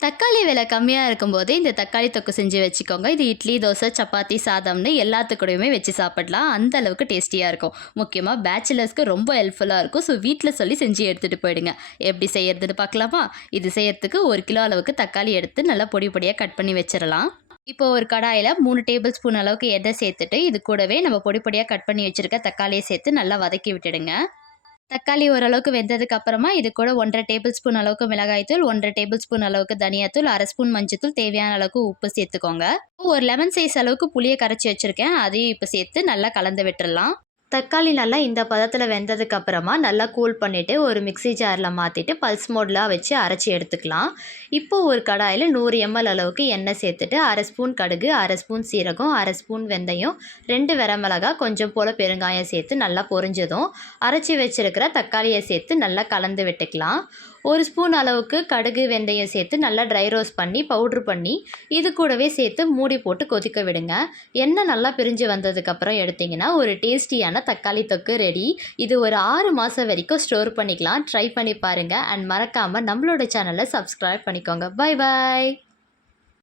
தக்காளி விலை கம்மியா இருக்கும்போதே இந்த தக்காளி தொக்கு செஞ்சு வச்சுக்கோங்க. இது இட்லி, தோசை, சப்பாத்தி, சாதம்னு எல்லாத்துக்கூடயுமே வச்சு சாப்பிடலாம். அந்த அளவுக்கு டேஸ்டியா இருக்கும். முக்கியமா பேச்சுலர்ஸ்க்கு ரொம்ப ஹெல்ப்ஃபுல்லா இருக்கும். ஸோ வீட்ல சொல்லி செஞ்சு எடுத்துட்டு போயிடுங்க. எப்படி செய்யறதுன்னு பார்க்கலாமா? இது செய்யறதுக்கு 1 கிலோ அளவுக்கு தக்காளி எடுத்து நல்லா பொடி பொடியா கட் பண்ணி வச்சிரலாம். இப்போ ஒரு கடாயில 3 டேபிள் ஸ்பூன் அளவுக்கு எண்ணெய் சேர்த்துட்டு, இது கூடவே நம்ம பொடி பொடியா கட் பண்ணி வச்சிருக்க தக்காளிய சேர்த்து நல்லா வதக்கி விட்டுடுங்க. தக்காளி ஓரளவுக்கு வெந்ததுக்கு அப்புறமா இது கூட 1 1/2 டேபிள் ஸ்பூன் அளவுக்கு மிளகாய் தூள், 1 1/2 டேபிள் ஸ்பூன் அளவுக்கு தனியாத்தூள், 1/2 ஸ்பூன் மஞ்சத்தூள், தேவையான அளவுக்கு உப்பு சேர்த்துக்கோங்க. ஒரு லெமன் சைஸ் அளவுக்கு புளிய கரைச்சி வச்சிருக்கேன். அதையும் இப்ப சேர்த்து நல்லா கலந்து விட்டுறலாம். தக்காளி நல்லா இந்த பதத்தில் வெந்ததுக்கு அப்புறமா நல்லா கூல் பண்ணிவிட்டு ஒரு மிக்ஸி ஜாரில் மாற்றிட்டு பல்ஸ் மோடில் வச்சு அரைச்சி எடுத்துக்கலாம். இப்போது ஒரு கடாயில் 100 ml அளவுக்கு எண்ணெய் சேர்த்துட்டு 1/2 ஸ்பூன் கடுகு, 1/2 ஸ்பூன் சீரகம், 1/2 ஸ்பூன் வெந்தயம், 2 வரமிளகாய், கொஞ்சம் போல் பெருங்காயம் சேர்த்து நல்லா பொரிஞ்சதும் அரைச்சி வச்சிருக்கிற தக்காளியை சேர்த்து நல்லா கலந்து விட்டுக்கலாம். 1 ஸ்பூன் அளவுக்கு கடுகு, வெந்தயம் சேர்த்து நல்லா ட்ரை ரோஸ்ட் பண்ணி பவுட்ரு பண்ணி இது கூடவே சேர்த்து மூடி போட்டு கொதிக்க விடுங்க. எண்ணெய் நல்லா பிரிஞ்சு வந்ததுக்கப்புறம் எடுத்திங்கன்னா ஒரு டேஸ்டியான தக்காளி தொக்கு ரெடி. இது ஒரு 6 மாதம் வரைக்கும் ஸ்டோர் பண்ணிக்கலாம். ட்ரை பண்ணி பாருங்கள். அண்ட் மறக்காமல் நம்மளோட சேனலை சப்ஸ்கிரைப் பண்ணிக்கோங்க. Bye bye.